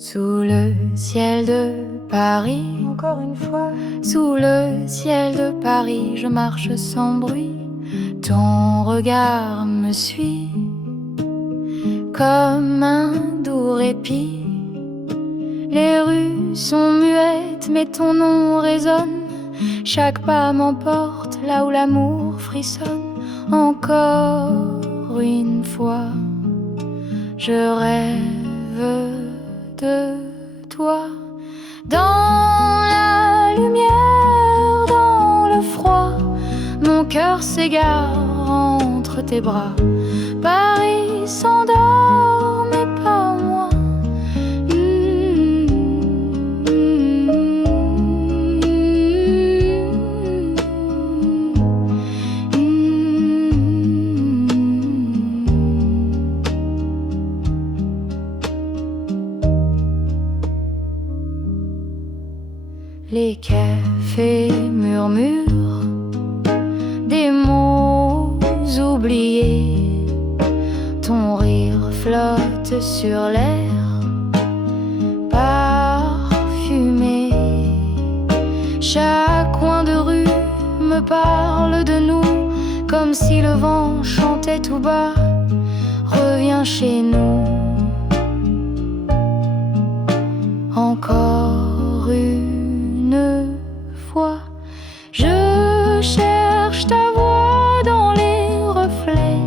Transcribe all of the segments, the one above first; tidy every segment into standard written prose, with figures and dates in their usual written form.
Sous le ciel de Paris, encore une fois, sous le ciel de Paris, je marche sans bruit. Ton regard me suit comme un doux répit. Les rues sont muettes, mais ton nom résonne. Chaque pas m'emporte là où l'amour frissonne. Encore une fois, je rêve de toi. Dans la lumière, dans le froid, mon cœur s'égare entre tes bras. Paris s'endort, mais pas moi. Les cafés murmurent des mots oubliés. Ton rire flotte sur l'air parfumé. Chaque coin de rue me parle de nous, comme si le vent chantait tout bas. Reviens chez nous. Encore une fois, je cherche ta voix dans les reflets.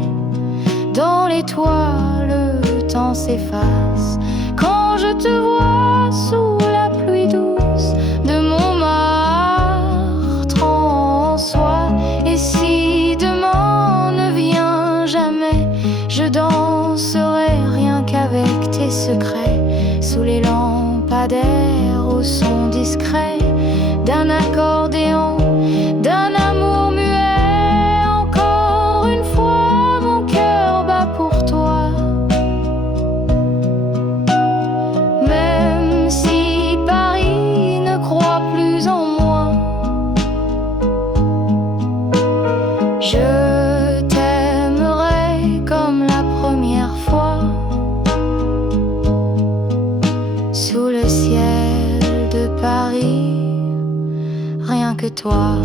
Dans les toits, le temps s'efface quand je te vois sous la pluie douce de Montmartre en soie. Et si demain ne vient jamais, je danserai rien qu'avec tes secrets, sous les lampadaires au son discret d'un accordéon, d'un amour muet. Encore une fois, mon cœur bat pour toi. Même si Paris ne croit plus en moi, je t'aimerai comme la première fois. Sous le ciel de Paris, rien que toi.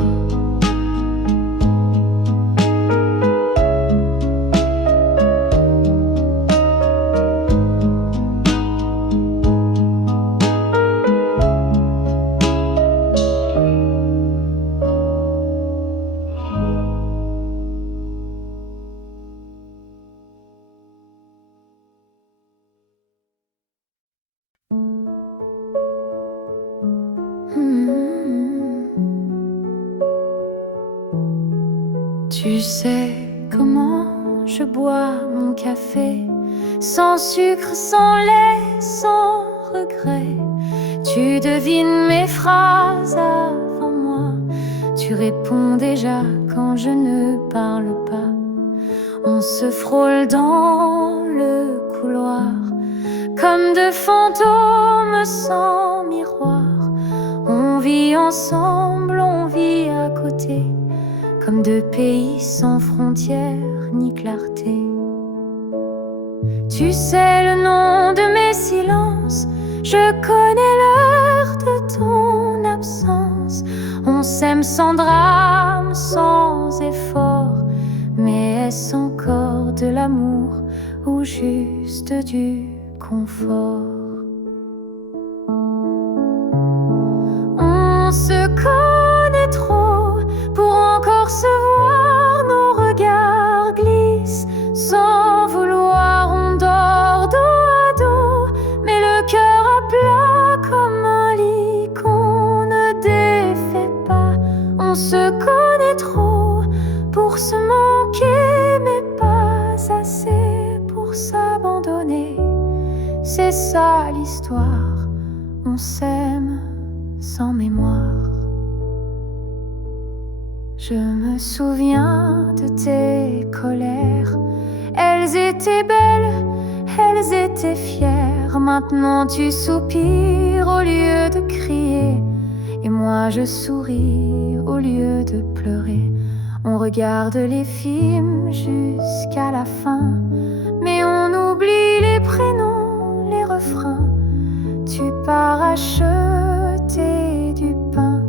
Tu sais comment je bois mon café, sans sucre, sans lait, sans regret. Tu devines mes phrases avant moi, tu réponds déjà quand je ne parle pas. On se frôle dans le couloir, comme deux fantômes sans miroir. On vit ensemble, on vit à côté, comme deux pays sans frontières ni clarté. Tu sais le nom de mes silences, je connais l'heure de ton absence. On s'aime sans drame, sans effort, mais est-ce encore de l'amour ou juste du confort? On se connaît trop pour encore se voir, nos regards glissent sans vouloir. On dort dos à dos, mais le cœur à plat comme un lit qu'on ne défait pas. On se connaît trop pour se manquer, mais pas assez pour s'abandonner. C'est ça l'histoire, on s'aime sans mémoire. Je me souviens de tes colères, elles étaient belles, elles étaient fières. Maintenant tu soupires au lieu de crier, et moi je souris au lieu de pleurer. On regarde les films jusqu'à la fin, mais on oublie les prénoms, les refrains. Tu pars acheter du pain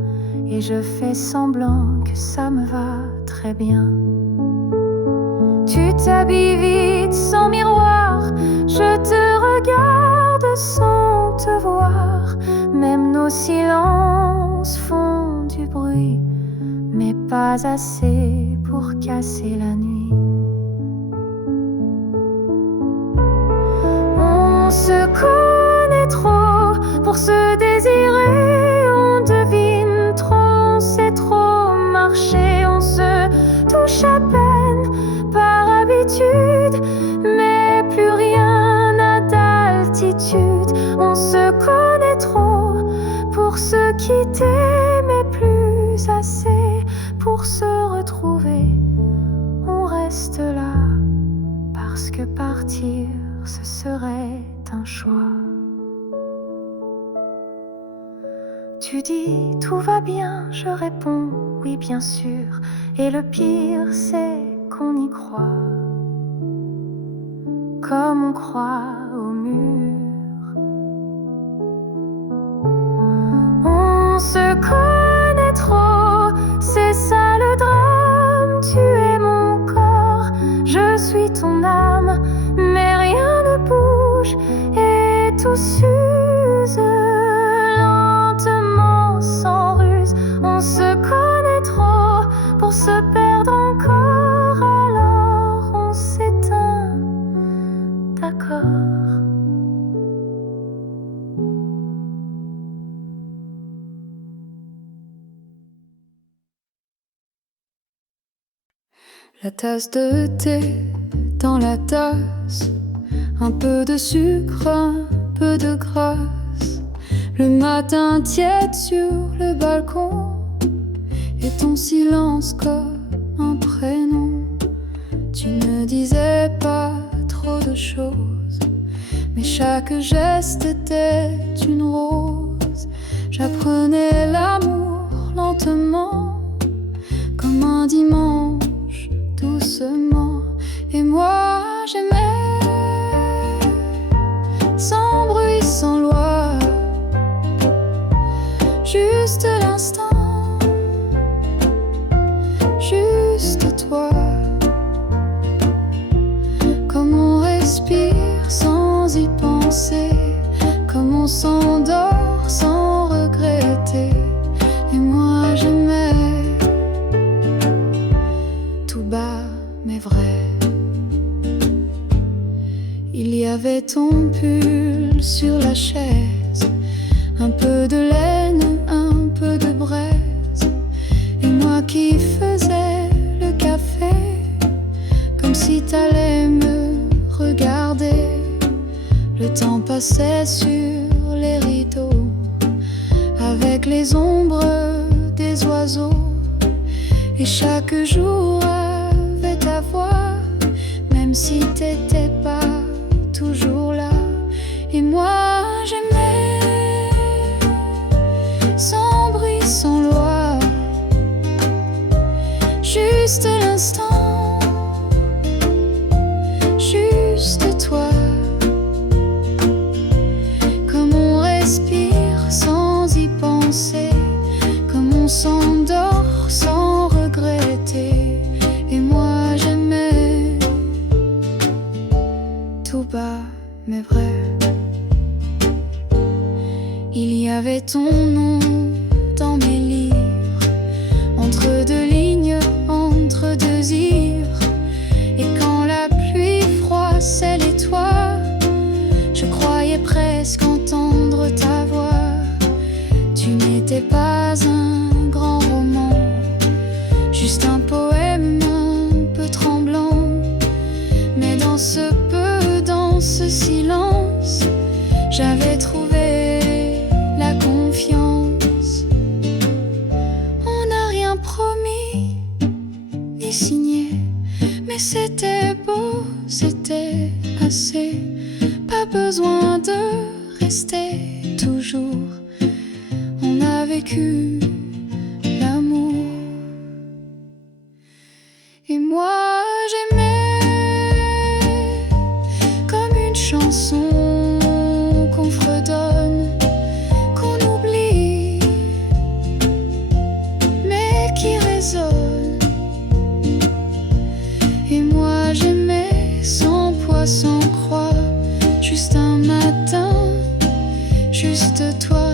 et je fais semblant que ça me va très bien. Tu t'habilles vite sans miroir, je te regarde sans te voir. Même nos silences font du bruit, mais pas assez pour casser la nuit. On se connaît trop pour se désirer, on devine trop, on sait trop marcher, on se touche à peine par habitude, mais plus rien n'a d'altitude. On se connaît trop pour se quitter, mais plus assez pour se retrouver. On reste là parce que partir, ce serait un choix. Tu dis tout va bien, je réponds oui bien sûr, et le pire c'est qu'on y croit, comme on croit au mur. On se connaît trop, c'est ça le drame. Tu es mon corps, je suis ton âme, mais rien ne bouge et tout s'use lentement sans ruse. On se connaît trop pour se perdre encore, alors on s'éteint, d'accord. La tasse de thé dans la tasse, un peu de sucre, un peu de grâce. Le matin tiède sur le balcon, et ton silence comme un prénom. Tu ne disais pas trop de choses, mais chaque geste était une rose. J'apprenais l'amour lentement, comme un dimanche, doucement. Et moi j'aimais, sans bruit, sans loi, juste l'instant, juste toi. Comme on respire sans y penser, comme on s'endort sans regretter. Et moi j'aimais, tout bas mais vrai. Il y avait ton pull sur la chaise, un peu de laine, un peu de braise, et moi qui faisais le café, comme si t'allais me regarder. Le temps passait sur les rideaux, avec les ombres des oiseaux, et chaque jour avait ta voix, même si t'étais pas toujours là. Et moi j'aimais, sans bruit, sans loi, juste l'instant, juste toi. Comme on respire sans y penser, comme on s'endort sans regretter. Et moi j'aimais, tout bas mais vrai. Il y avait ton nom dans mes livres, entre deux lignes, entre deux ivres. Et quand la pluie froissait les toits, je croyais presque entendre ta voix. Tu n'étais pas un grand roman, juste un poème un peu tremblant. Mais dans ce peu, dans ce silence, j'avais trouvé la confiance. On n'a rien promis ni signé, mais c'était beau, c'était assez. Pas besoin de rester toujours. On a vécu l'amour. Et moi j'aimais, comme une chanson qu'on fredonne, juste toi.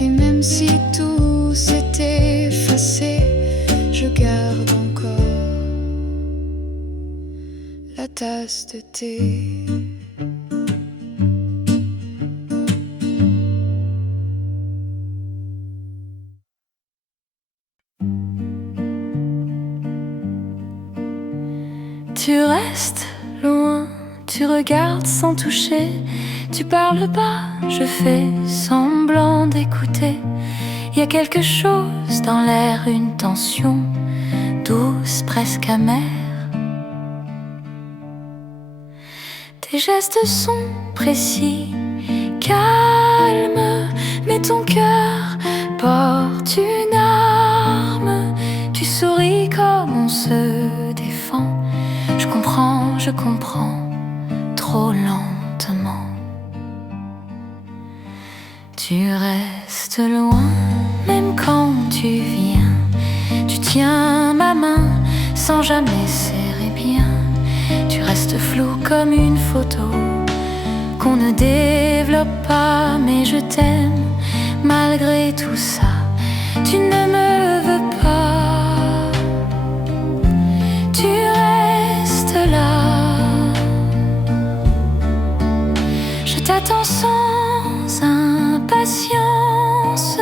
Et même si tout s'est effacé, je garde encore la tasse de thé. Tu restes loin, tu regardes sans toucher, tu parles pas, je fais semblant d'écouter. Y a quelque chose dans l'air, une tension douce, presque amère. Tes gestes sont précis, calmes, mais ton cœur porte une arme. Tu souris comme on se défend. Je comprends, trop lentement. Tu restes loin, même quand tu viens. Tu tiens ma main sans jamais serrer bien. Tu restes flou comme une photo qu'on ne développe pas, mais je t'aime malgré tout ça. Tu ne me veux pas. Tu restes là. Je t'attends sans impatience.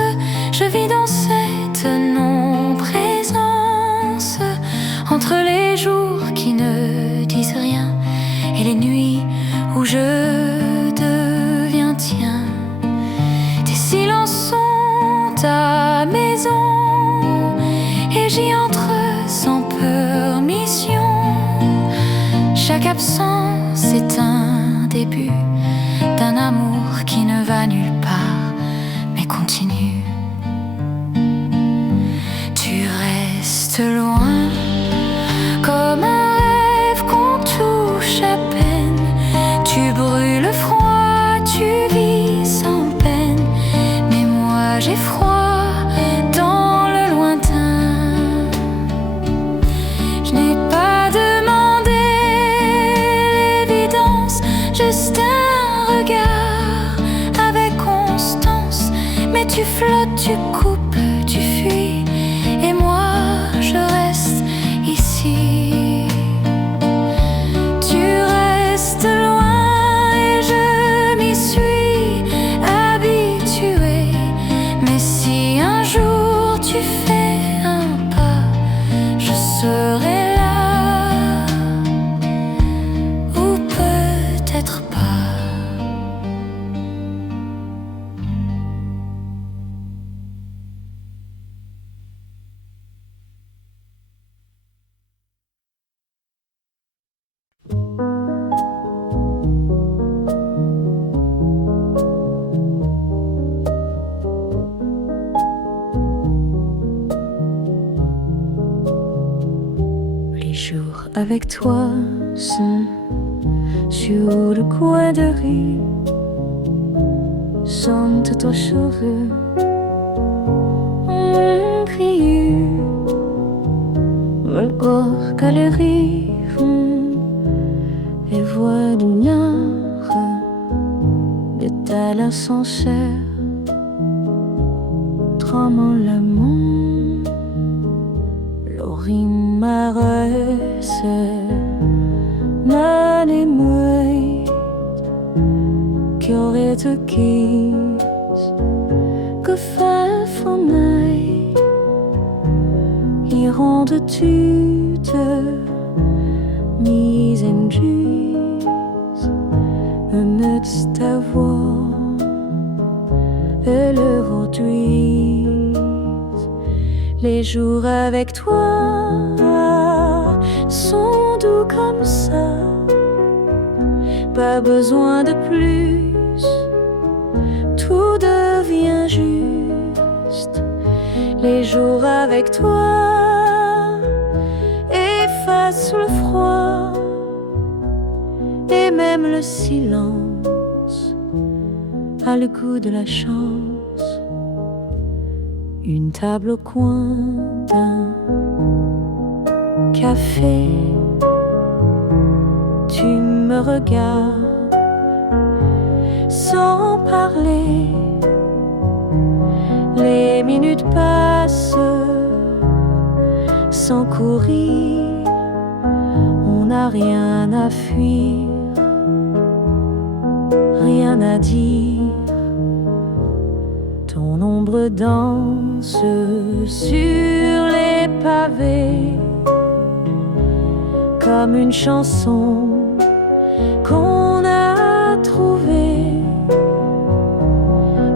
Je vis dans cette non-présence, entre les jours qui ne disent rien et les nuits où je deviens tien. Tes silences sont ta maison et j'y entre sans permission. Chaque absence est un début d'un amour qui ne va nulle part, mais continue. Tu restes loin, comme un rêve qu'on touche à peine. Tu brûles froid, tu vis sans peine, mais moi j'ai froid dans le lointain. Je n'ai pas demandé l'évidence, juste un regard avec constance. Mais tu flottes, tu coupes, tu fuis, et moi je reste ici. Tu restes loin et je m'y suis habituée. Mais si un jour tu fais un pas, je serai là, ou peut-être pas. Les jours avec toi sont sur le coin de rue, sont tes cheveux, mon cri, hors galerie, les voix du nord, l'état l'ascenseur, tramant le monde, l'orimareuse, l'anémoïde, qui aurait te quitte, que fait fanaille, iront-tu te mise en juge, honnête ta voix, et le reduise. Les jours avec toi sont doux comme ça, pas besoin de plus, tout devient juste. Les jours avec toi effacent le froid et même le silence a le goût de la chance. Une table au coin d'un café, tu me regardes sans parler, courir, on n'a rien à fuir, rien à dire. Ton ombre danse sur les pavés comme une chanson qu'on a trouvée.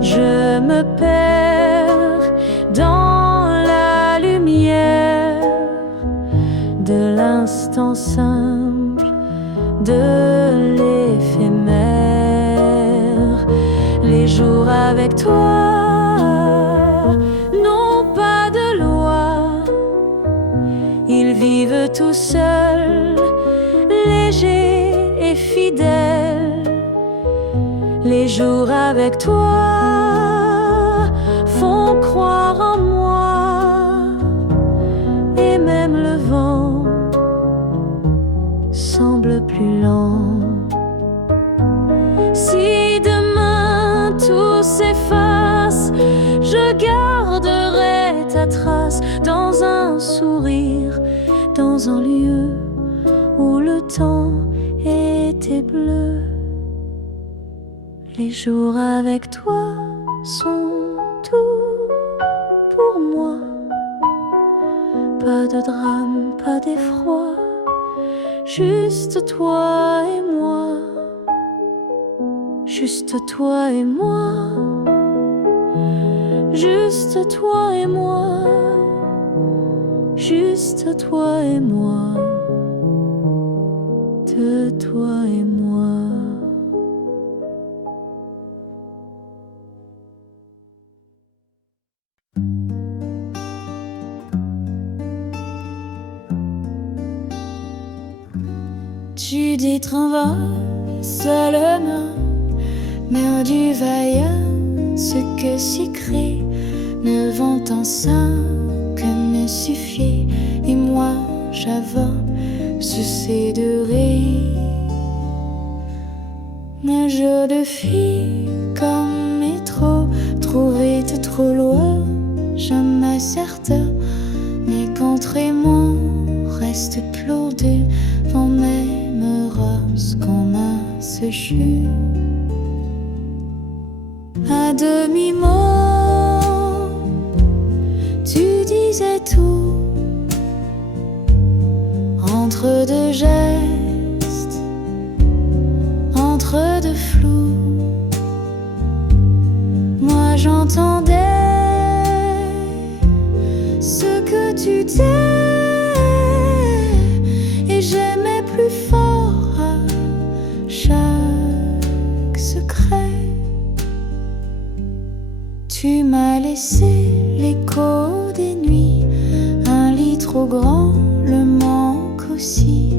Je me perds dans la lumière de l'instant simple, de l'éphémère. Les jours avec toi n'ont pas de loi, ils vivent tout seuls, légers et fidèles. Les jours avec toi font croire en moi, et même le vent semble plus lent. Si demain tout s'efface, je garderai ta trace dans un sourire, dans un lieu où le temps était bleu. Les jours avec toi sont tout pour moi. Pas de drame, pas d'effroi, juste toi et moi. Juste toi et moi. Juste toi et moi. Juste toi et moi. De toi et moi. Tu détruiras seulement, mais du vaillant, ce que sucré ne vont en sein que me suffit. Et moi j'avance cesser de rire. Un jeu de fille comme métro, trouver tout trop loin, jamais certain. Mais contrairement reste plourdu, on m'aimera ce qu'on a séché. À demi-mot, tu disais tout, entre deux gestes, entre deux flous. Moi j'entendais ce que tu disais, et j'aimais plus fort à chaque secret. Tu m'as laissé l'écho des nuits, un lit trop grand, le manque aussi.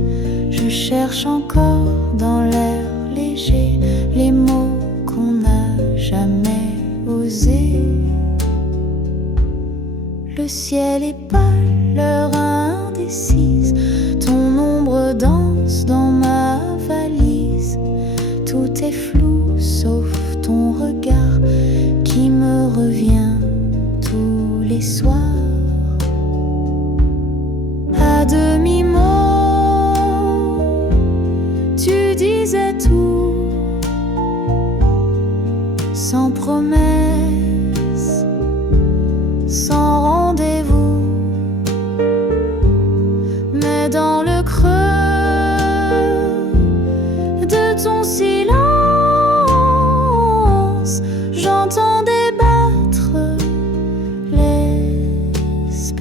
Je cherche encore dans l'air léger les mots qu'on n'a jamais osés. Le ciel est pâle, l'heure indécise, ton ombre danse dans ma valise. Tout est flou sauf ton regard qui me revient tous les soirs. À demi-mot, tu disais tout, sans promesse, sans rendez-vous. Mais dans le creux de ton silence, j'entendais battre l'espérance.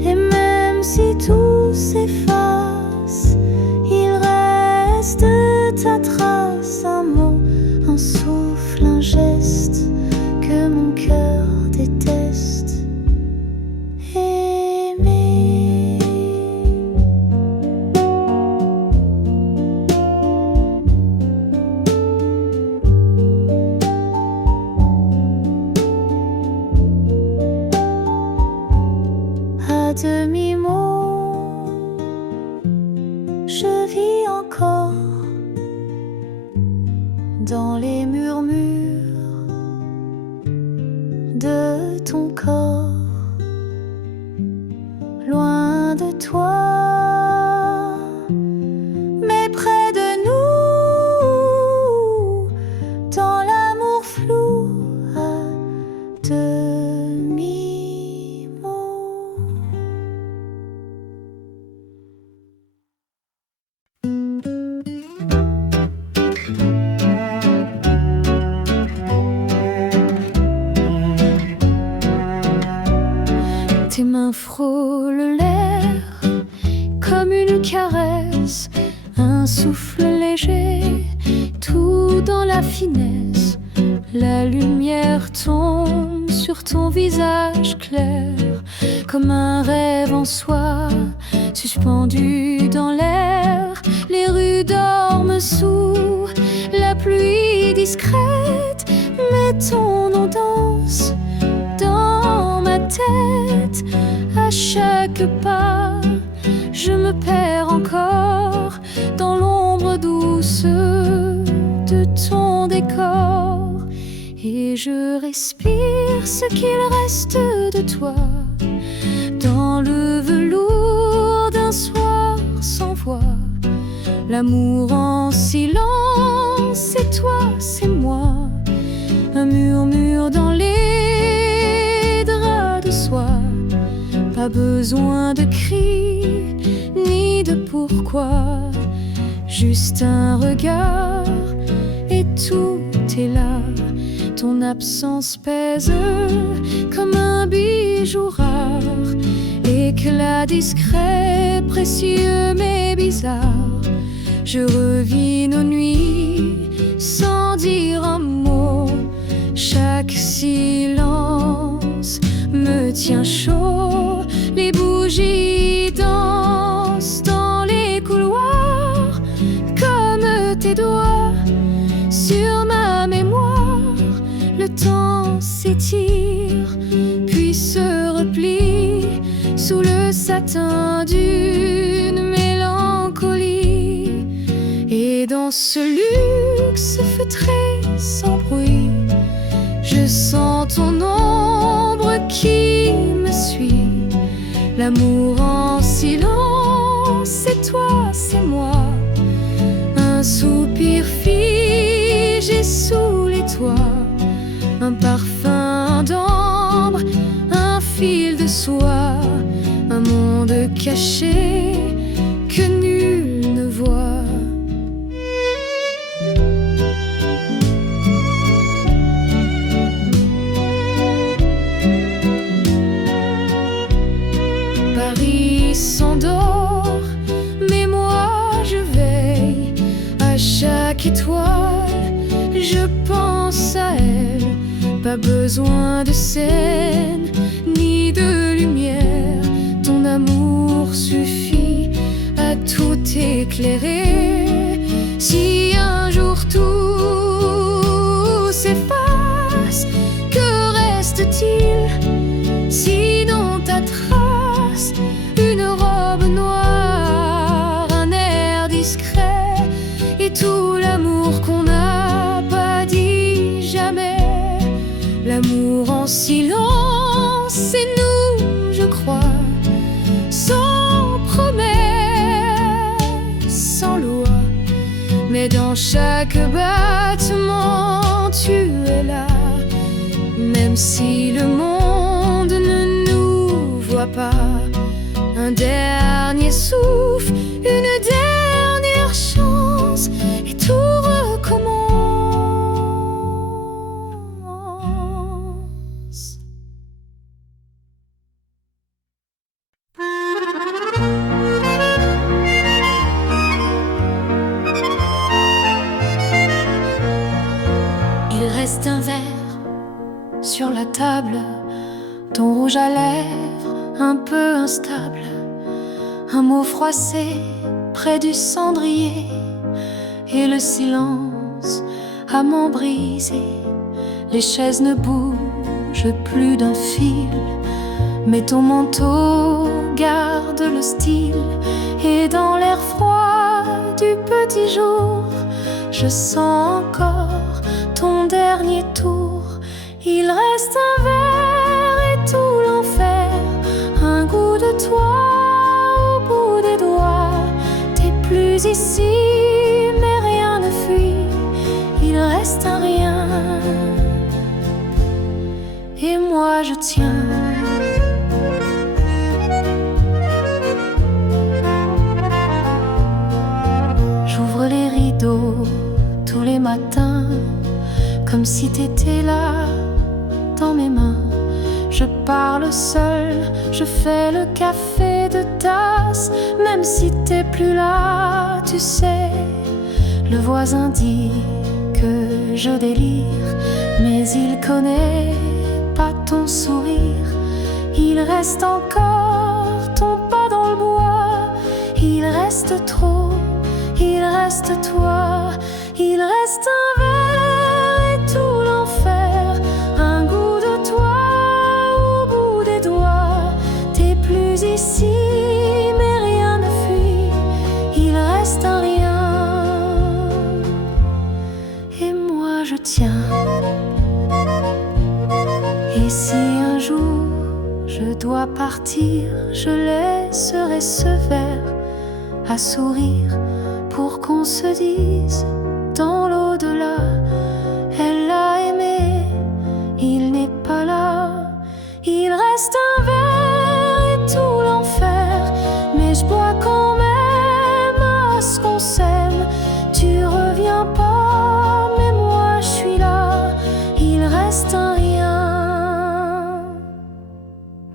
Et même si tout s'efface, il reste ta trace, un mot, un souffle, un geste que mon cœur déteste. Aimer. À demi-mot, je vis encore dans les murmures de ton corps, loin de toi, mais près de nous, dans l'amour flou à demi-mot. Tes mains frôlent l'air comme une caresse, un souffle léger, tout dans la finesse. La lumière tombe sur ton visage clair, comme un rêve en soi, suspendu dans l'air. Les rues dorment sous la pluie discrète, mais ton nom danse dans ma tête. À chaque pas, je me perds encore dans l'ombre douce de ton décor. Et je respire ce qu'il reste de toi dans le velours d'un soir sans voix. L'amour en silence, c'est toi, c'est moi. Un murmure dans les draps de soie. Pas besoin de cris ni de pourquoi, juste un regard et tout est là. Ton absence pèse comme un bijou rare, éclat discret, précieux mais bizarre. Je revis nos nuits sans dire un mot. Chaque silence me tient chaud. Les bougies dansent dans les couloirs comme tes doigts sur ma mémoire. Le temps s'étire puis se replie sous le satin d'une mélancolie. Et dans ce luxe feutré sans bruit, je sens ton ombre qui me suit. L'amour en silence, c'est toi, c'est moi. Un soupir figé sous les toits, un parfum d'ambre, un fil de soie, un monde caché que nul ne voit. Paris s'endort, mais moi je veille à chaque étoile, je pense à elle. Pas besoin de scène ni de lumière, ton amour suffit à tout éclairer. Si un jour tout s'efface, que reste-t-il sinon ta trace? Une robe noire, un air discret et tout l'amour qu'on n'a pas dit jamais. L'amour en silence, c'est nous, je crois, sans promesse, sans loi. Mais dans chaque battement, tu es là. Même si le monde ne nous voit pas, un dernier souffle, une dernière chance, et tout recommence. Il reste un verre sur la table, ton rouge à lèvres un peu instable, un mot froissé près du cendrier, et le silence à m'en briser. Les chaises ne bougent plus d'un fil, mais ton manteau garde le style. Et dans l'air froid du petit jour, je sens encore ton dernier tour. Il reste un verre toi au bout des doigts. T'es plus ici, mais rien ne fuit. Il reste un rien. Et moi je tiens. J'ouvre les rideaux tous les matins, comme si t'étais là dans mes mains. Je parle seul, je fais le café de tasse, même si t'es plus là, tu sais. Le voisin dit que je délire, mais il connaît pas ton sourire. Il reste encore ton pas dans le bois. Il reste trop, il reste toi. Il reste un verre et tout l'enfer. Un goût de toi au bout des doigts. T'es plus ici, mais rien ne fuit. Il reste un rien. Et moi je tiens. Et si un jour je dois partir, je laisserai ce verre à sourire pour qu'on se dise dans l'au-delà. Elle l'a aimé, il n'est pas là. Il reste un verre et tout l'enfer, mais je bois quand même à ce qu'on s'aime. Tu reviens pas, mais moi je suis là. Il reste un rien,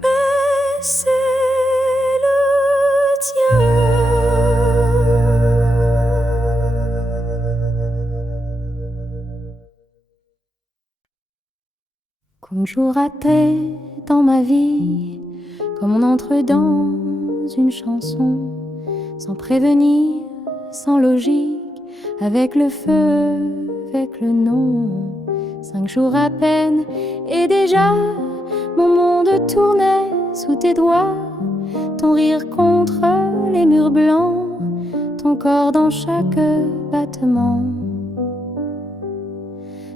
mais c'est le tien. Comme jour après dans ma vie, comme on entre dans une chanson, sans prévenir, sans logique, avec le feu, avec le nom. 5 jours à peine et déjà mon monde tournait sous tes doigts. Ton rire contre les murs blancs, ton corps dans chaque battement.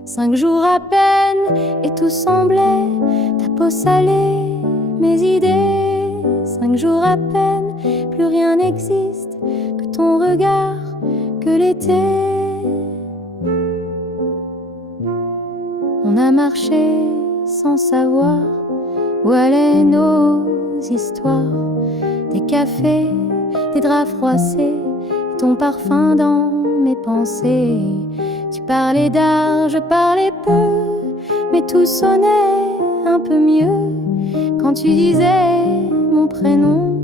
5 jours à peine et tout semblait, ta peau salée, mes idées. 5 jours à peine, plus rien n'existe que ton regard, que l'été. On a marché sans savoir où allaient nos histoires. Des cafés, des draps froissés, et ton parfum dans mes pensées. Tu parlais d'art, je parlais peu, mais tout sonnait un peu mieux quand tu disais mon prénom,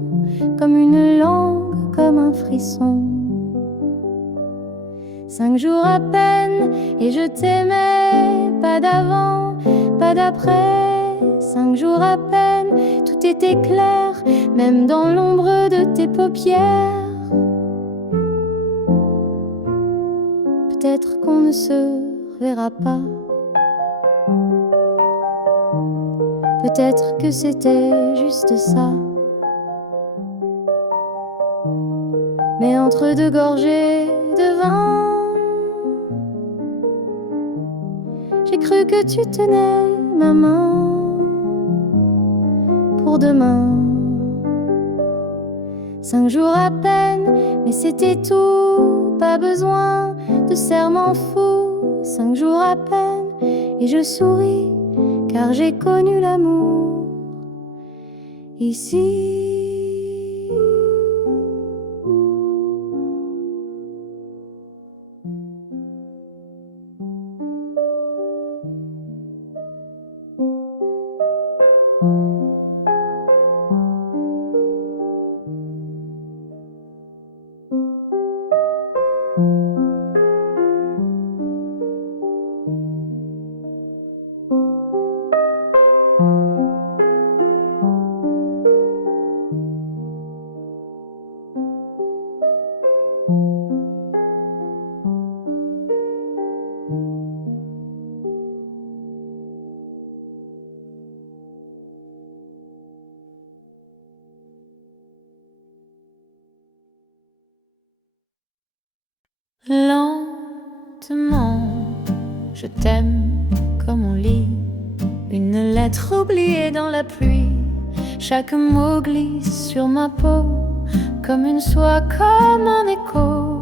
comme une langue, comme un frisson. 5 jours à peine et je t'aimais, pas d'avant, pas d'après. 5 jours à peine, tout était clair, même dans l'ombre de tes paupières. Peut-être qu'on ne se verra pas. Peut-être que c'était juste ça. Mais entre 2 gorgées de vin, j'ai cru que tu tenais ma main pour demain. 5 jours à peine, mais c'était tout, pas besoin de serment fou. 5 jours à peine, et je souris, car j'ai connu l'amour ici. Lentement, je t'aime comme on lit une lettre oubliée dans la pluie. Chaque mot glisse sur ma peau, comme une soie, comme un écho.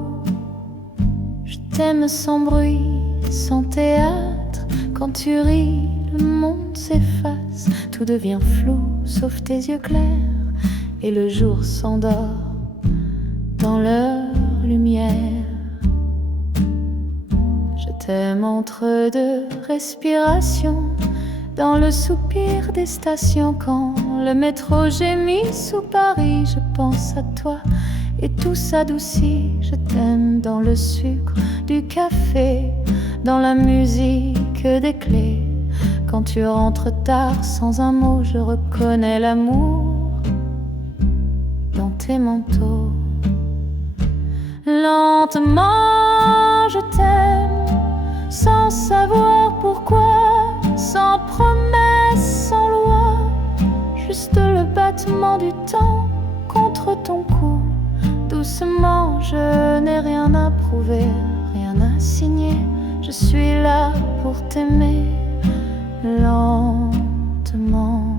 Je t'aime sans bruit, sans théâtre. Quand tu ris, le monde s'efface. Tout devient flou, sauf tes yeux clairs. Et le jour s'endort dans leur lumière. Je t'aime entre deux respirations, dans le soupir des stations. Quand le métro gémit sous Paris, je pense à toi et tout s'adoucit. Je t'aime dans le sucre du café, dans la musique des clés. Quand tu rentres tard sans un mot, je reconnais l'amour dans tes manteaux. Lentement je t'aime, sans savoir pourquoi, sans promesse, sans loi. Juste le battement du temps contre ton cou. Doucement, je n'ai rien à prouver, rien à signer. Je suis là pour t'aimer. Lentement,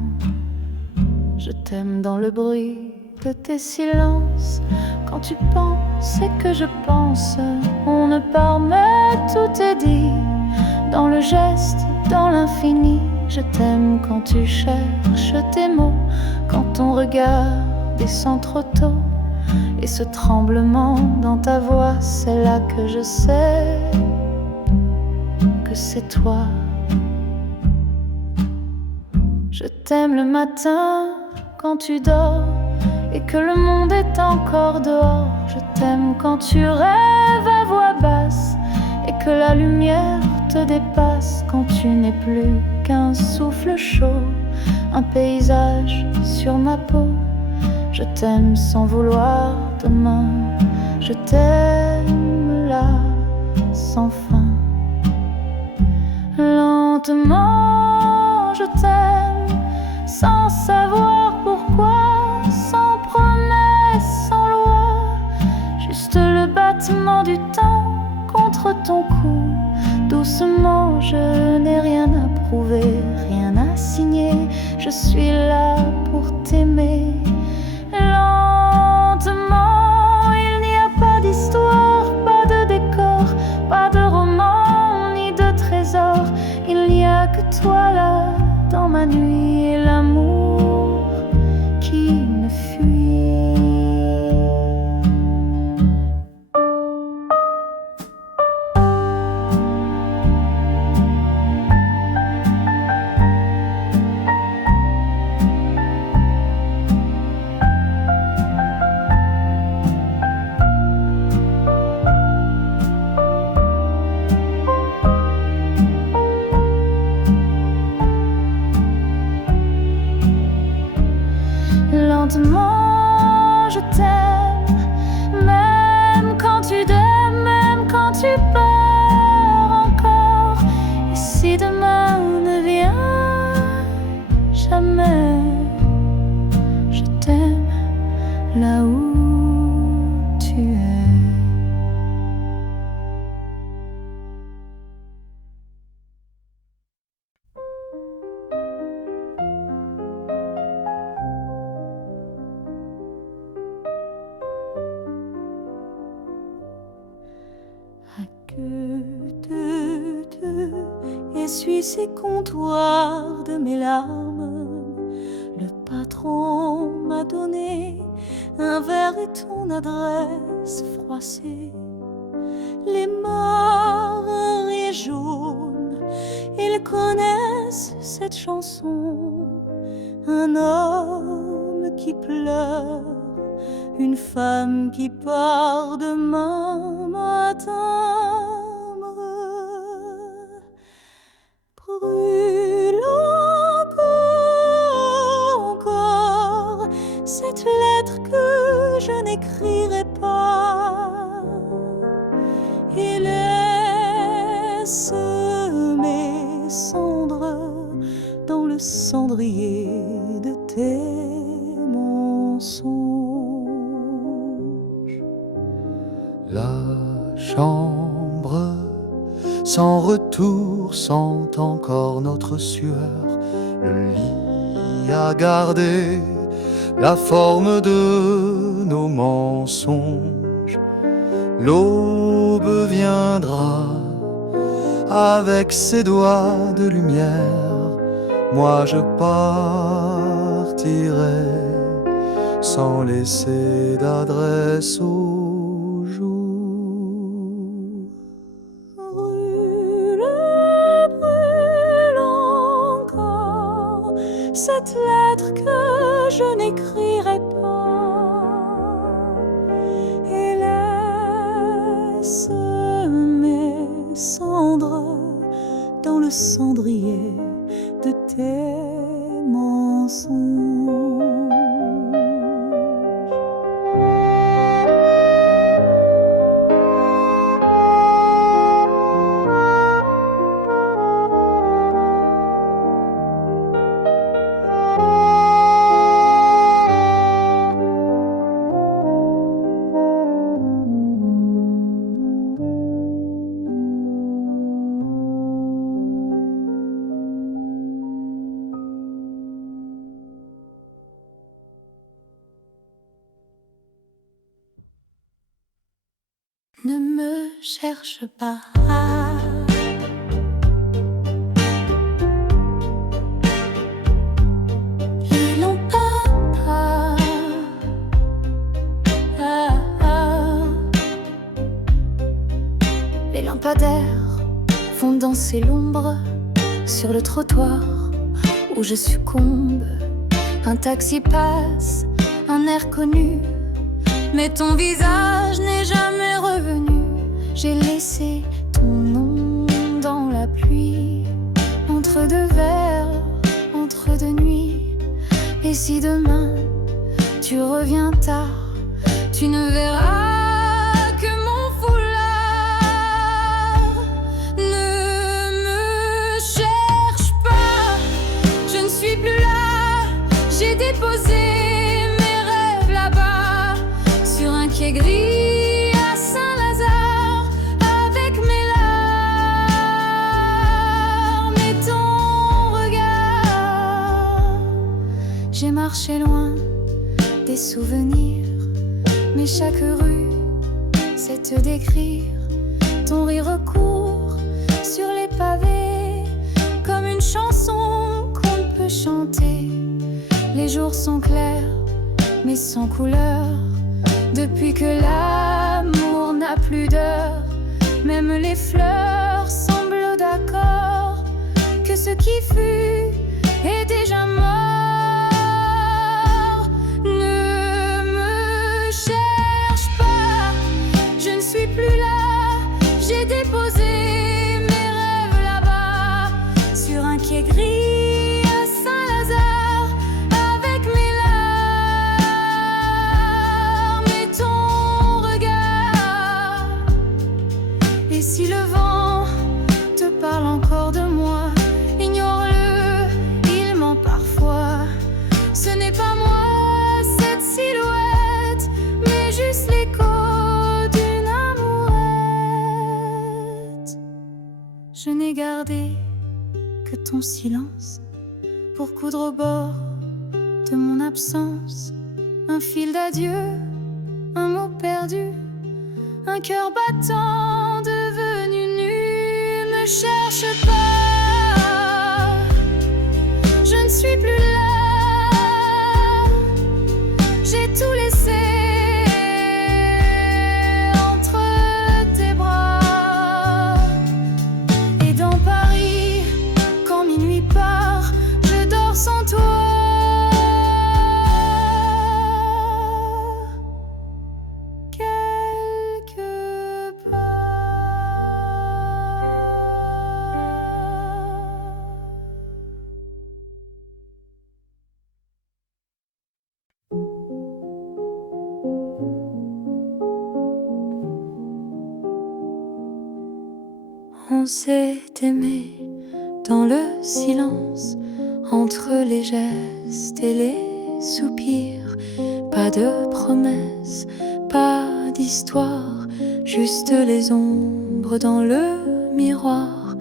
je t'aime dans le bruit de tes silences. Quand tu penses et que je pense, on ne parle mais tout est dit. Dans le geste, dans l'infini, je t'aime quand tu cherches tes mots. Quand ton regard descend trop tôt, et ce tremblement dans ta voix, c'est là que je sais que c'est toi. Je t'aime le matin quand tu dors et que le monde est encore dehors. Je t'aime quand tu rêves à voix basse et que la lumière te dépasse. Quand tu n'es plus qu'un souffle chaud, un paysage sur ma peau. Je t'aime sans vouloir demain, je t'aime là sans fin. Lentement je t'aime, sans savoir pourquoi, sans promesse, sans loi. Juste le battement du temps contre ton cou. Doucement, je n'ai rien à prouver, rien à signer. Je suis là pour t'aimer. Lentement, il n'y a pas d'histoire, pas de décor, pas de roman, ni de trésor. Il n'y a que toi là, dans ma nuit, et l'amour qui me fuit. Lentement, je t'aime, même quand tu donnes, même quand tu pars encore. Et si demain ne vient jamais, je t'aime là où tu es. Essuie ces comptoirs de mes larmes. Le patron m'a donné un verre et ton adresse froissée. Les marins jaunes, ils connaissent cette chanson. Un homme qui pleure, une femme qui part demain matin. Brûle encore cette lettre que je n'écrirai pas, et laisse mes cendres dans le cendrier de tes mensonges. La chambre sans retour sent encore notre sueur, le lit à garder la forme de nos mensonges. L'aube viendra avec ses doigts de lumière. Moi je partirai sans laisser d'adresse au jour. Brûle, brûle encore cette lettre que je n'écrirai pas, et laisse mes cendres dans le cendrier de tes mensonges. Ne me cherche pas. Les lampadaires les lampadaires font danser l'ombre sur le trottoir où je succombe. Un taxi passe, un air connu, mais ton visage n'est jamais revenu. J'ai laissé ton nom dans la pluie, entre deux verres, entre deux nuits. Et si demain tu reviens tard, tu ne verras que mon foulard. Ne me cherche pas, je ne suis plus là. J'ai déposé mes rêves là-bas sur un quai gris à Saint-Lazare, avec mes larmes et ton regard. J'ai marché loin des souvenirs, mais chaque rue sait te décrire. Ton rire court sur les pavés comme une chanson qu'on peut chanter. Les jours sont clairs mais sans couleur, depuis que l'amour n'a plus d'heure. Même les fleurs semblent d'accord que ce qui fut est déjà mort. Ne me cherche pas, je ne suis plus là. J'ai déposé mes rêves là-bas sur un quai gris à Saint-Lazare, avec mes larmes et ton regard. Et si le vent te parle encore de moi, ignore-le, il ment parfois. Ce n'est pas moi cette silhouette, mais juste l'écho d'une amourette. Je n'ai gardé que ton silence pour coudre au bord de mon absence un fil d'adieu, un mot perdu, un cœur battant devenu nu. Ne cherche pas, je ne suis plus là. J'ai tout laissé entre tes bras. Et dans Paris, quand minuit part, je dors sans toi. Quelque On s'est aimé dans le silence, entre les gestes et les soupirs. Pas de promesses, pas d'histoire, juste les ombres dans le miroir.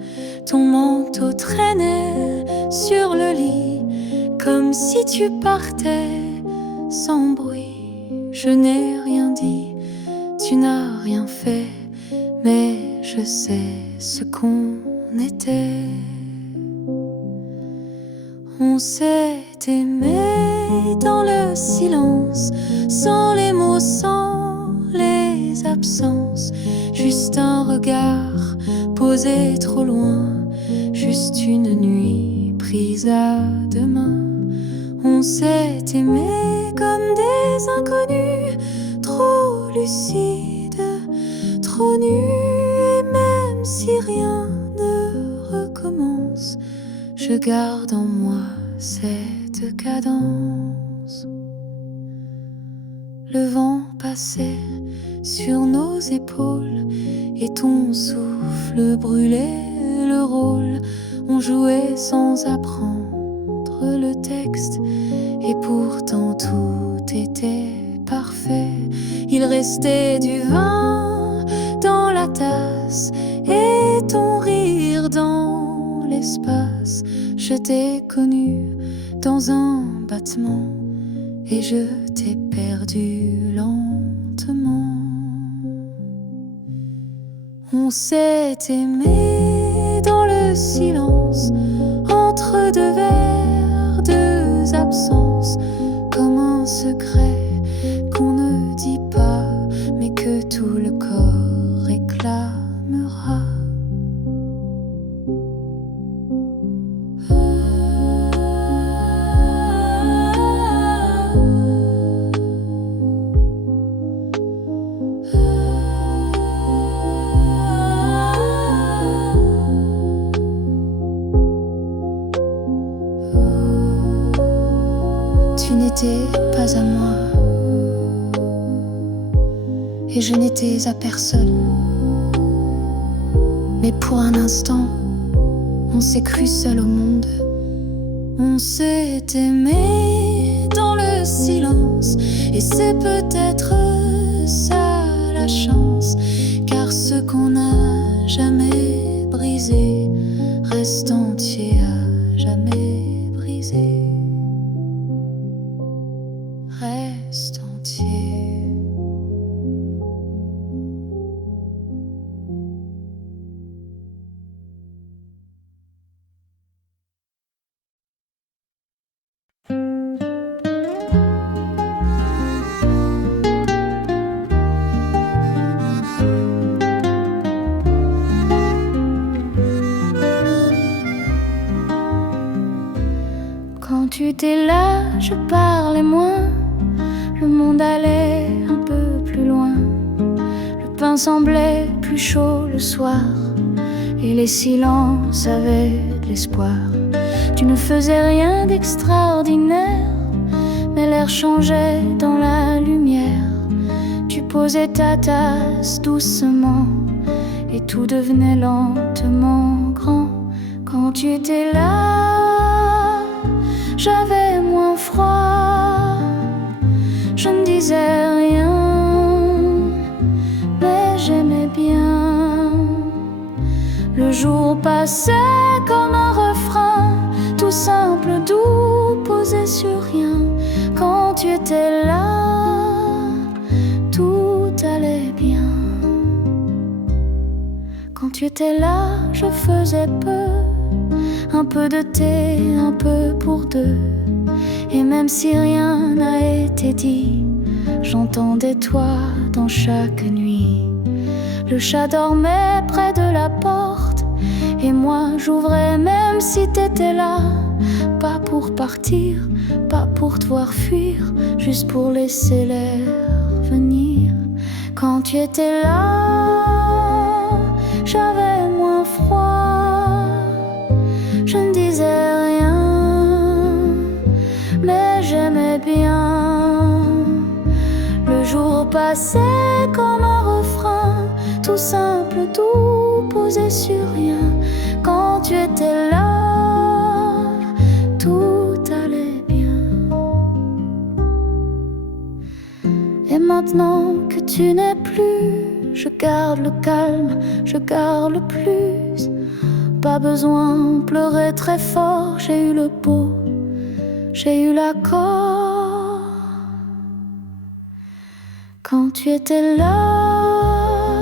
Ton manteau traînait sur le lit comme si tu partais sans bruit. Je n'ai rien dit, tu n'as rien fait, mais je sais ce qu'on était. On s'est aimé dans le silence, sans les mots, sans les absences. Juste un regard posé trop loin, juste une nuit prise à deux mains. On s'est aimé comme des inconnus, trop lucides, trop nus. Et même si rien ne recommence, je garde en moi cette cadence. Le vent passait sur nos épaules et ton souffle brûlait le rôle. On jouait sans apprendre le texte et pourtant tout était parfait. Il restait du vin dans la tasse et ton rire dans l'espace. Je t'ai connu dans un battement et je t'ai perdu lentement. On s'est aimé dans le silence, entre deux vers, deux absences, comme un secret qu'on ne dit pas, mais que tout le corps réclamera. Tu n'étais pas à moi et je n'étais à personne. Mais pour un instant, on s'est cru seul au monde. On s'est aimé dans le silence et c'est peut-être ça la chance, car ce qu'on n'a jamais brisé reste entier à jamais brisé. Reste entier. Quand tu étais là, je parlais moins. Le monde allait un peu plus loin. Le pain semblait plus chaud le soir et les silences avaient de l'espoir. Tu ne faisais rien d'extraordinaire, mais l'air changeait dans la lumière. Tu posais ta tasse doucement et tout devenait lentement grand. Quand tu étais là, j'avais moins froid. Je ne disais rien, mais j'aimais bien. Le jour passait comme un refrain, tout simple, doux, posé sur rien. Quand tu étais là, tout allait bien. Quand tu étais là, je faisais peu, un peu de thé, un peu pour deux. Et même si rien n'a été dit, j'entendais toi dans chaque nuit. Le chat dormait près de la porte et moi j'ouvrais même si t'étais là. Pas pour partir, pas pour te voir fuir, juste pour laisser l'air venir. Quand tu étais là, j'avais moins froid. Je ne disais rien, mais j'aimais bien. Le jour passait comme un refrain, tout simple, tout posé sur rien. Quand tu étais là, tout allait bien. Et maintenant que tu n'es plus, je garde le calme, je garde le plus. Pas besoin de pleurer très fort, j'ai eu le beau, j'ai eu l'accord. Quand tu étais là,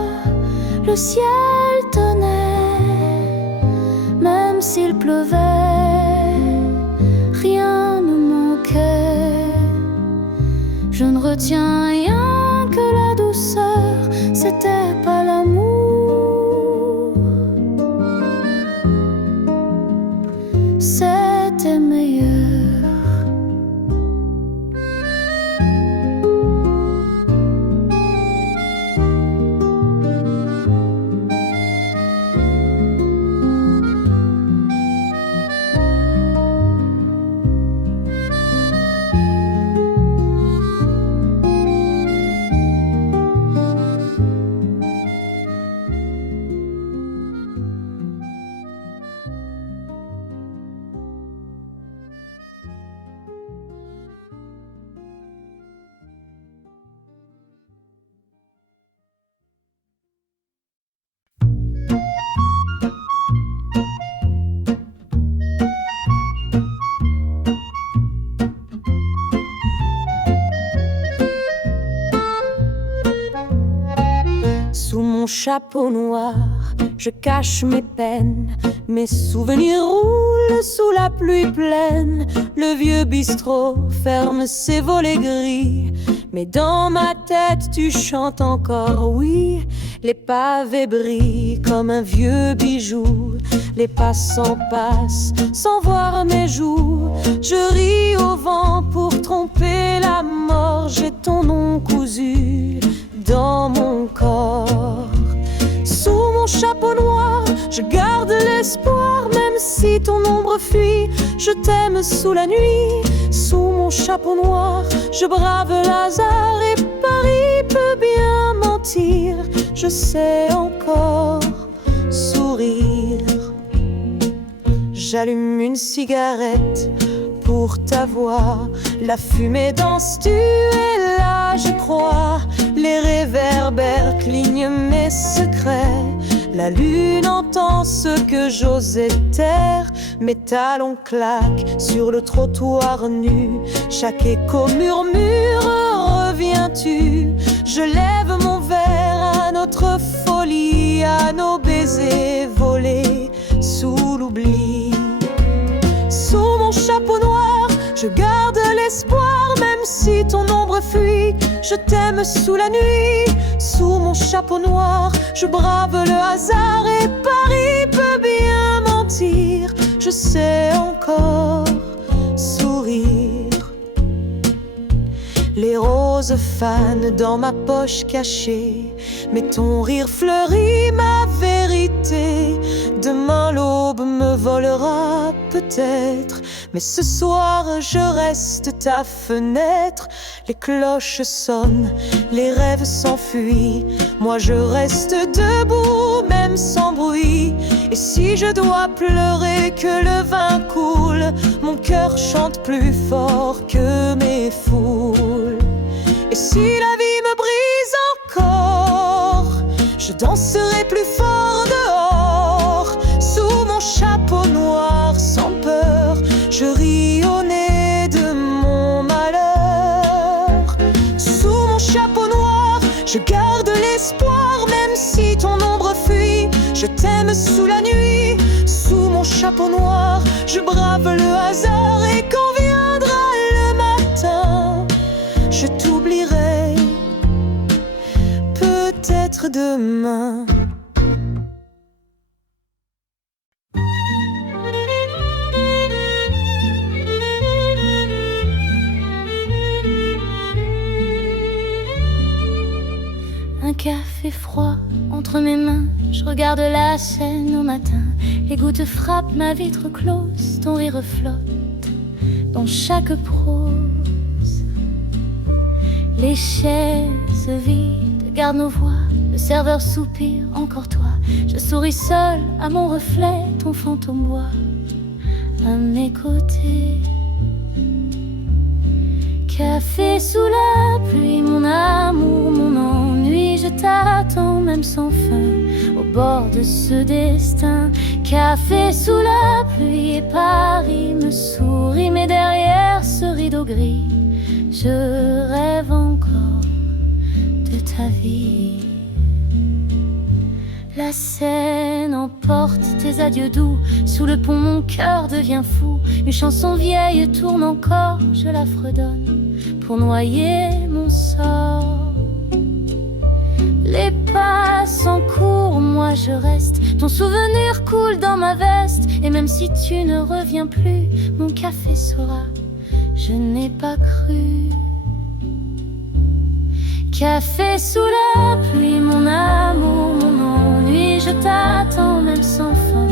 le ciel tenait, même s'il pleuvait, rien ne manquait. Je ne retiens rien que la douceur, c'était pas l'amour, c'était meilleur. Sous mon chapeau noir, je cache mes peines. Mes souvenirs roulent sous la pluie pleine. Le vieux bistrot ferme ses volets gris, mais dans ma tête tu chantes encore, oui. Les pavés brillent comme un vieux bijou. Les passants passent sans voir mes joues. Je ris au vent pour tromper la mort. J'ai ton nom cousu dans mon corps. Sous mon chapeau noir, je garde l'espoir, même si ton ombre fuit. Je t'aime sous la nuit. Sous mon chapeau noir, je brave le hasard et Paris peut bien mentir. Je sais encore sourire. J'allume une cigarette pour ta voix. La fumée danse, tu es là, je crois. Les réverbères clignent mes secrets. La lune entend ce que j'osais taire. Mes talons claquent sur le trottoir nu. Chaque écho murmure, reviens-tu? Je lève mon verre à notre folie, à nos baisers volés sous l'oubli. Sous mon chapeau noir, je garde l'espoir, même si ton ombre fuit. Je t'aime sous la nuit. Sous mon chapeau noir, je brave le hasard et Paris peut bien mentir. Je sais encore sourire. Les roses fanent dans ma poche cachée, mais ton rire fleurit ma vérité. Demain l'aube me volera peut-être, mais ce soir je reste ta fenêtre. Les cloches sonnent, les rêves s'enfuient. Moi je reste debout, même sans bruit. Et si je dois pleurer que le vin coule, mon cœur chante plus fort que mes foules. Et si la vie me brise encore, je danserai plus fort dehors. Sous mon chapeau noir, sans peur, je ris au nez de mon malheur. Sous mon chapeau noir, je garde l'espoir, même si ton ombre fuit. Je t'aime sous la nuit. Sous mon chapeau noir, je brave le hasard. Et quand viendra le matin, je t'oublierai, peut-être demain. Un café froid entre mes mains, je regarde la Seine au matin. Les gouttes frappent ma vitre close, ton rire flotte dans chaque prose. Les chaises vides gardent nos voix, le serveur soupire, encore toi. Je souris seule à mon reflet, ton fantôme boit à mes côtés. Café sous la pluie, mon amour, mon ennui, je t'attends même sans fin, au bord de ce destin Café sous la pluie et Paris me sourit, mais derrière ce rideau gris, je rêve encore de ta vie. La Seine emporte tes adieux doux, sous le pont mon cœur devient fou. Une chanson vieille tourne encore, je la fredonne pour noyer mon sort. Les pas s'encourent, moi je reste, ton souvenir coule dans ma veste. Et même si tu ne reviens plus, mon café sera, je n'ai pas cru. Café sous la pluie, mon amour, mon ennui, je t'attends même sans fin,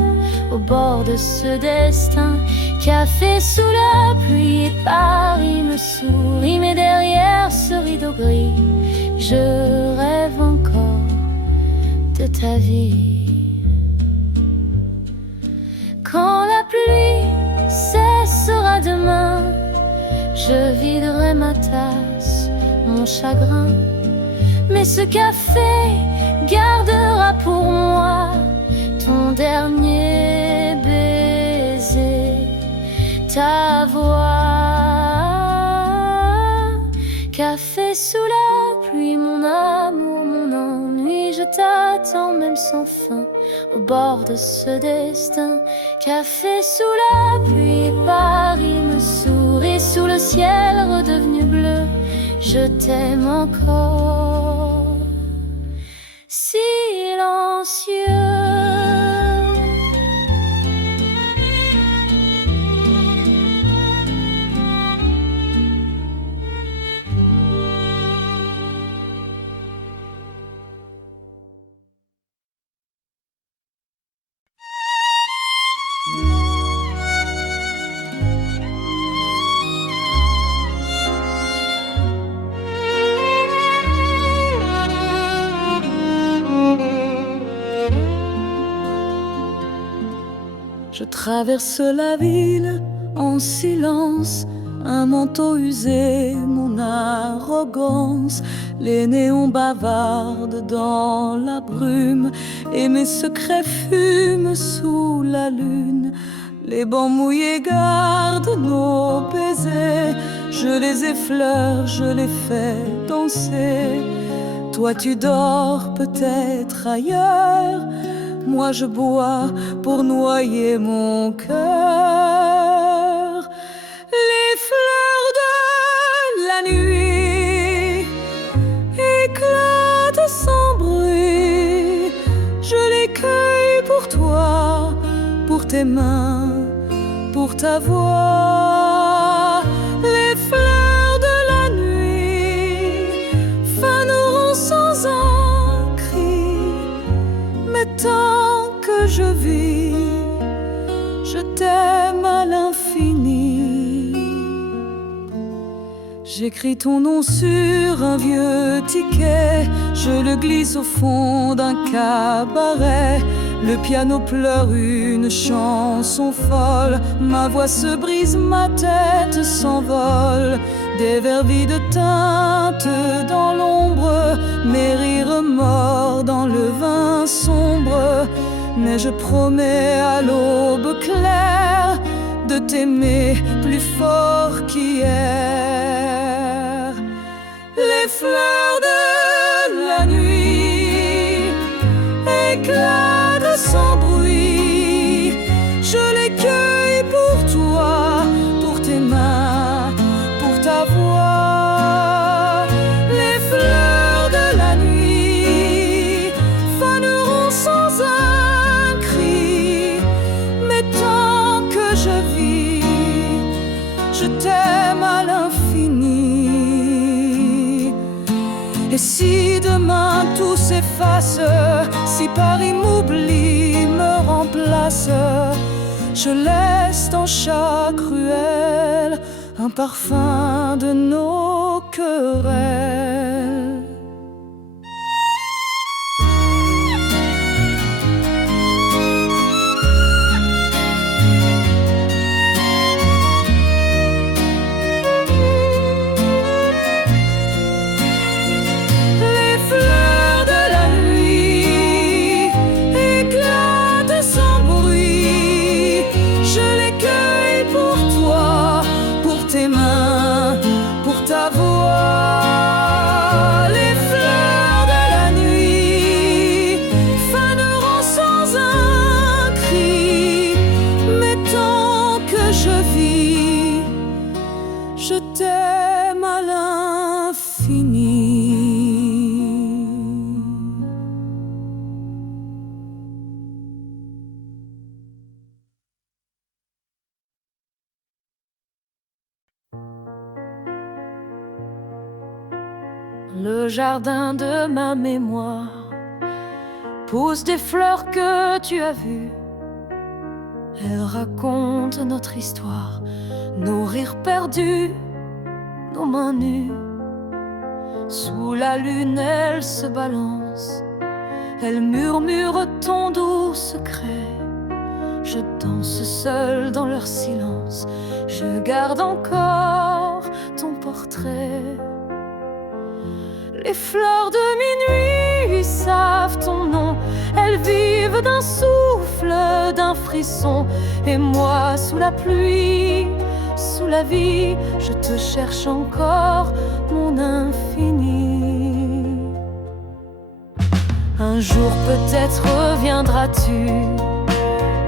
au bord de ce destin. Café sous la pluie et Paris me sourit, mais derrière ce rideau gris, je rêve encore de ta vie. Quand la pluie cessera demain, je viderai ma tasse, mon chagrin. Mais ce café gardera pour moi ton dernier baiser, ta voix. Café sous la pluie, mon amour, mon ennui, je t'attends même sans fin, au bord de ce destin. Café sous la pluie, Paris me sourit, sous le ciel redevenu bleu, je t'aime encore, silencieux. Je traverse la ville en silence, un manteau usé, mon arrogance. Les néons bavardent dans la brume et mes secrets fument sous la lune. Les bancs mouillés gardent nos baisers, je les effleure, je les fais danser. Toi tu dors peut-être ailleurs, moi je bois pour noyer mon cœur. Les fleurs de la nuit éclatent sans bruit, je les cueille pour toi, pour tes mains, pour ta voix. Les fleurs de la nuit faneront sans un cri, mais tant que je vis, je t'aime à l'infini. J'écris ton nom sur un vieux ticket, je le glisse au fond d'un cabaret. Le piano pleure une chanson folle, ma voix se brise, ma tête s'envole. Des vers vides teintent dans l'ombre, mes rires morts dans le vin sombre. Mais je promets à l'aube claire de t'aimer plus fort qu'hier. Les fleurs de la nuit éclatent sans bruit, je les cueille pour toi, pour tes mains, pour ta voix. Les fleurs de la nuit faneront sans un cri, mais tant que je vis, je t'aime à l'infini. Et si demain tout s'efface, si Paris m'oublie, me remplace, je laisse dans chaque ruelle un parfum de nos querelles. Sans bruit, le jardin de ma mémoire pousse des fleurs que tu as vues. Elles racontent notre histoire, nos rires perdus, nos mains nues. Sous la lune, elles se balancent, elles murmurent ton doux secret. Je danse seul dans leur silence, je garde encore ton portrait. Les fleurs de minuit savent ton nom, elles vivent d'un souffle, d'un frisson. Et moi, sous la pluie, sous la vie, je te cherche encore, mon infini. Un jour peut-être reviendras-tu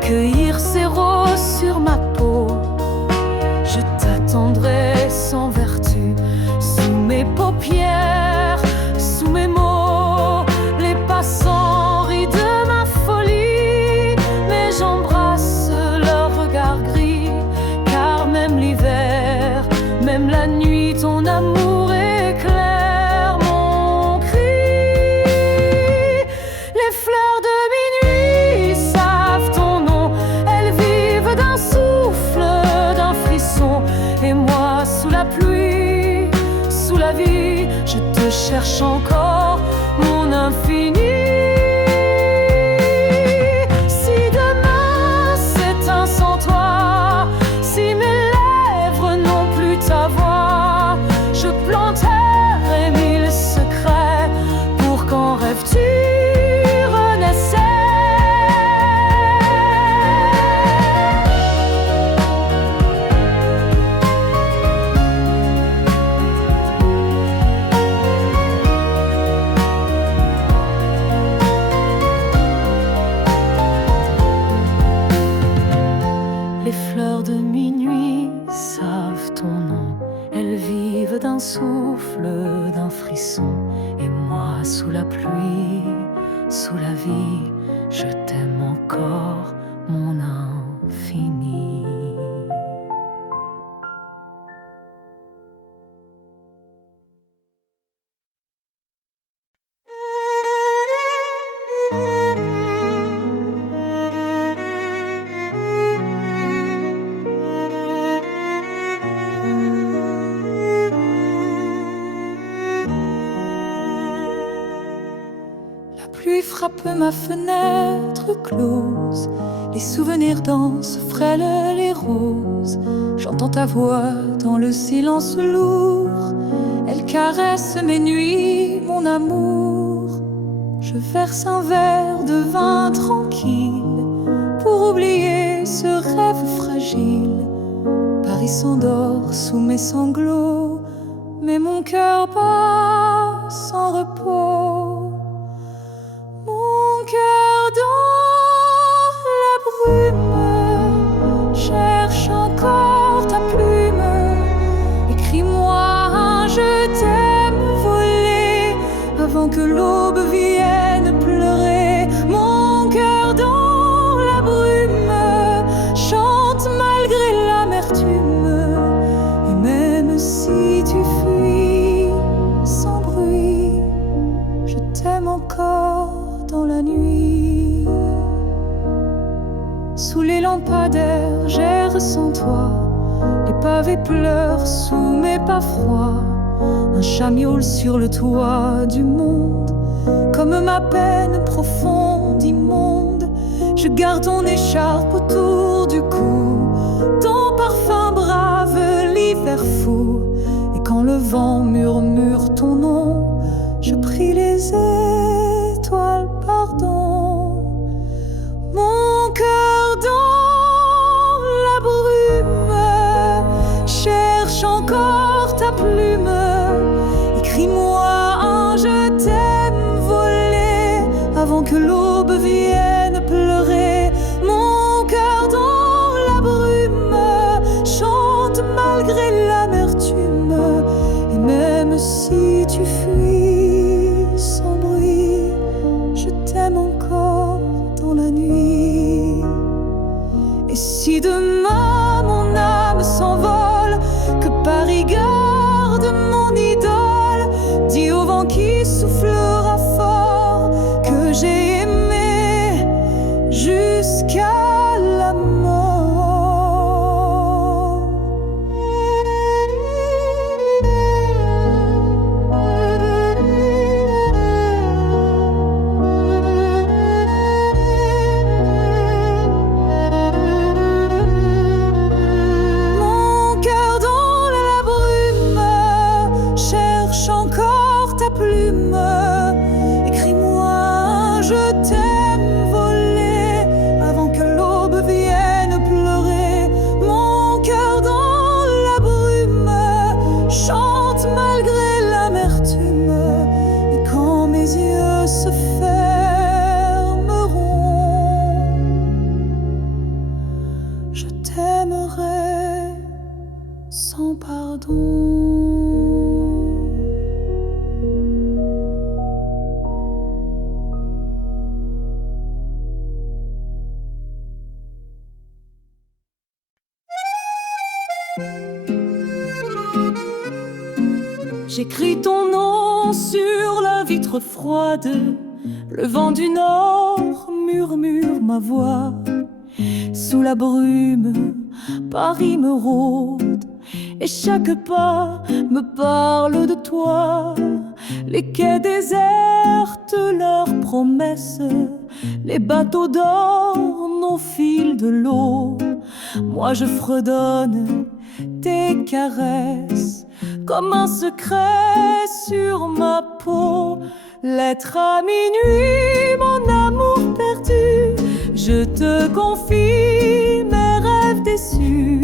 cueillir ces roses sur ma peau. Je t'attendrai sans vertu, sous mes paupières, sous mes mots. Les passants rient de ma folie, mais j'embrasse leur regard gris. Car même l'hiver, même la nuit, ton amour éclaire mon cri. Les fleurs de minuit savent ton nom, elles vivent d'un souffle, d'un frisson. Et moi, sous la pluie, sous la vie, je te cherche encore, mon infini. Si demain s'éteint sans toi, si mes lèvres n'ont plus ta voix, je planterai 1000 secrets pour qu'en rêve tu renaissais. Les fleurs de minuit savent ton nom, elles vivent d'un souffle, d'un frisson. Et moi, sous la pluie, sous la vie, je t'aime encore, mon infini. La pluie frappe ma fenêtre close, les souvenirs dansent, frêles les roses. J'entends ta voix dans le silence lourd, elle caresse mes nuits, mon amour. Je verse un verre de vin tranquille pour oublier ce rêve fragile. Paris s'endort sous mes sanglots, mais mon cœur bat sans repos. Mon cœur dans la brume cherche encore ta plume. Écris-moi un je t'aime volé avant que l'aube vienne pleurer. Mon cœur dans la brume chante malgré l'amertume. Et même si tu fuis sans bruit, je t'aime encore dans la nuit. Sous les lampadaires, j'erre sans toi. Les pavés pleurent sous mes pas froids. Un chat miaule sur le toit du monde, comme ma peine profonde, immonde. Je garde ton écharpe autour du cou, ton parfum brave l'hiver fou. Et quand le vent murmure ton nom, je prie les étoiles pardon. Mon cœur dans la brume cherche encore ta plume. Écris-moi un je t'aime volé avant que l'aube vienne pleurer. Mon cœur dans la brume chante malgré l'amertume. Et même si tu fuis sans bruit, je t'aime encore dans la nuit. Et si demain mon âme s'envole, que Paris garde mon idole, dis au vent t'aimerai sans pardon. J'écris ton nom sur la vitre froide. Le vent du nord murmure ma voix. Sous la brume, Paris me rôde, et chaque pas me parle de toi. Les quais désertent leurs promesses, les bateaux dorment au fil de l'eau. Moi je fredonne tes caresses comme un secret sur ma peau. Lettre à minuit, mon amour perdu, je te confie mes rêves déçus.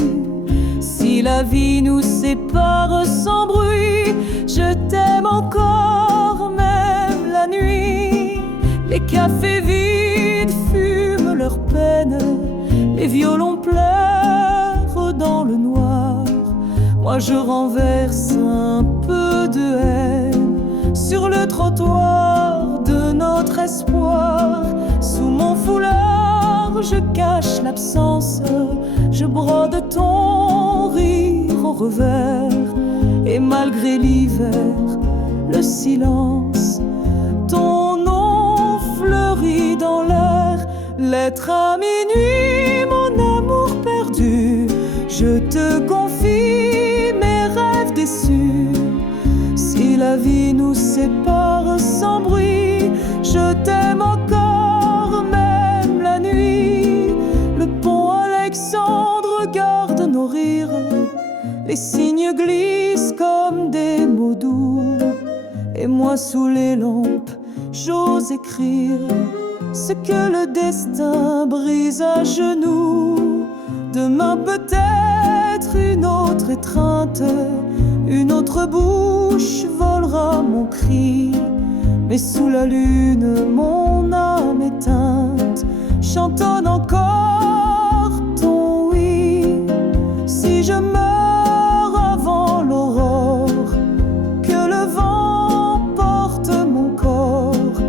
Si la vie nous sépare sans bruit, je t'aime encore même la nuit. Les cafés vides fument leur peine, les violons pleurent dans le noir. Moi je renverse un peu de haine sur le trottoir de notre espoir. Sous mon foulard, je cache l'absence, je brode ton rire au revers. Et malgré l'hiver, le silence, ton nom fleurit dans l'air. Lettre à minuit, mon amour perdu, je te confie mes rêves déçus. Si la vie nous sépare sans bruit, je t'aime encore même la nuit. Le pont Alexandre garde nos rires, les signes glissent comme des mots doux. Et moi sous les lampes, j'ose écrire ce que le destin brise à genoux. Demain peut-être une autre étreinte, une autre bouche volera mon cri. Mais sous la lune, mon âme éteinte chantonne encore ton oui. Si je meurs avant l'aurore, que le vent porte mon corps,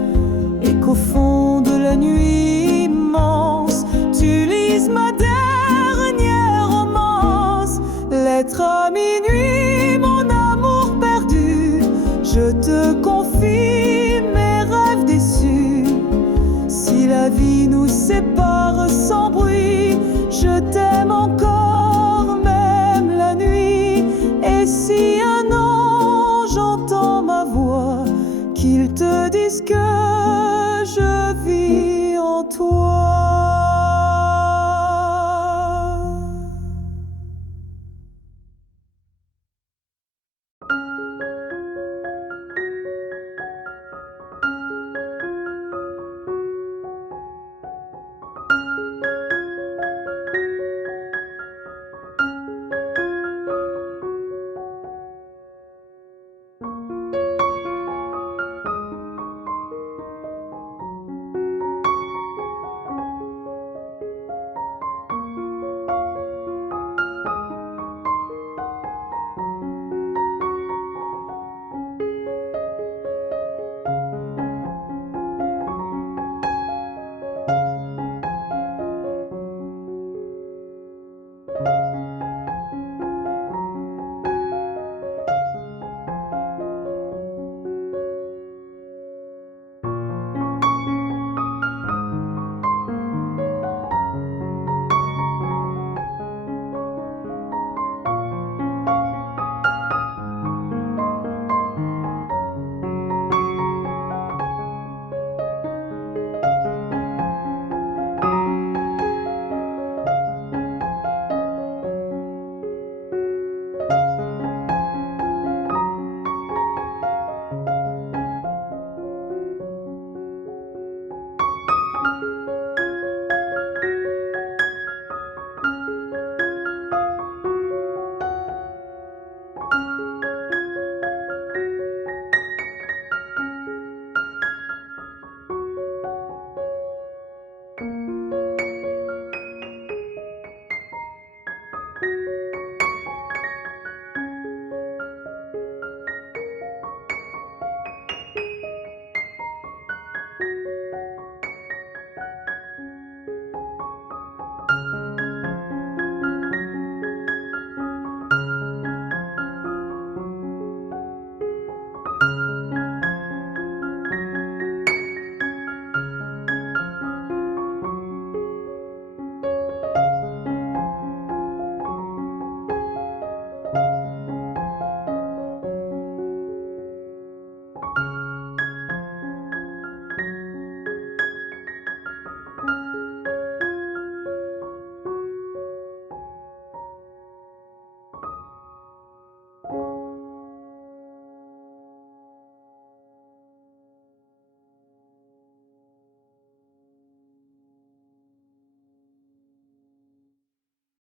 et qu'au fond de la nuit immense, tu lises ma dernière romance. Lettre à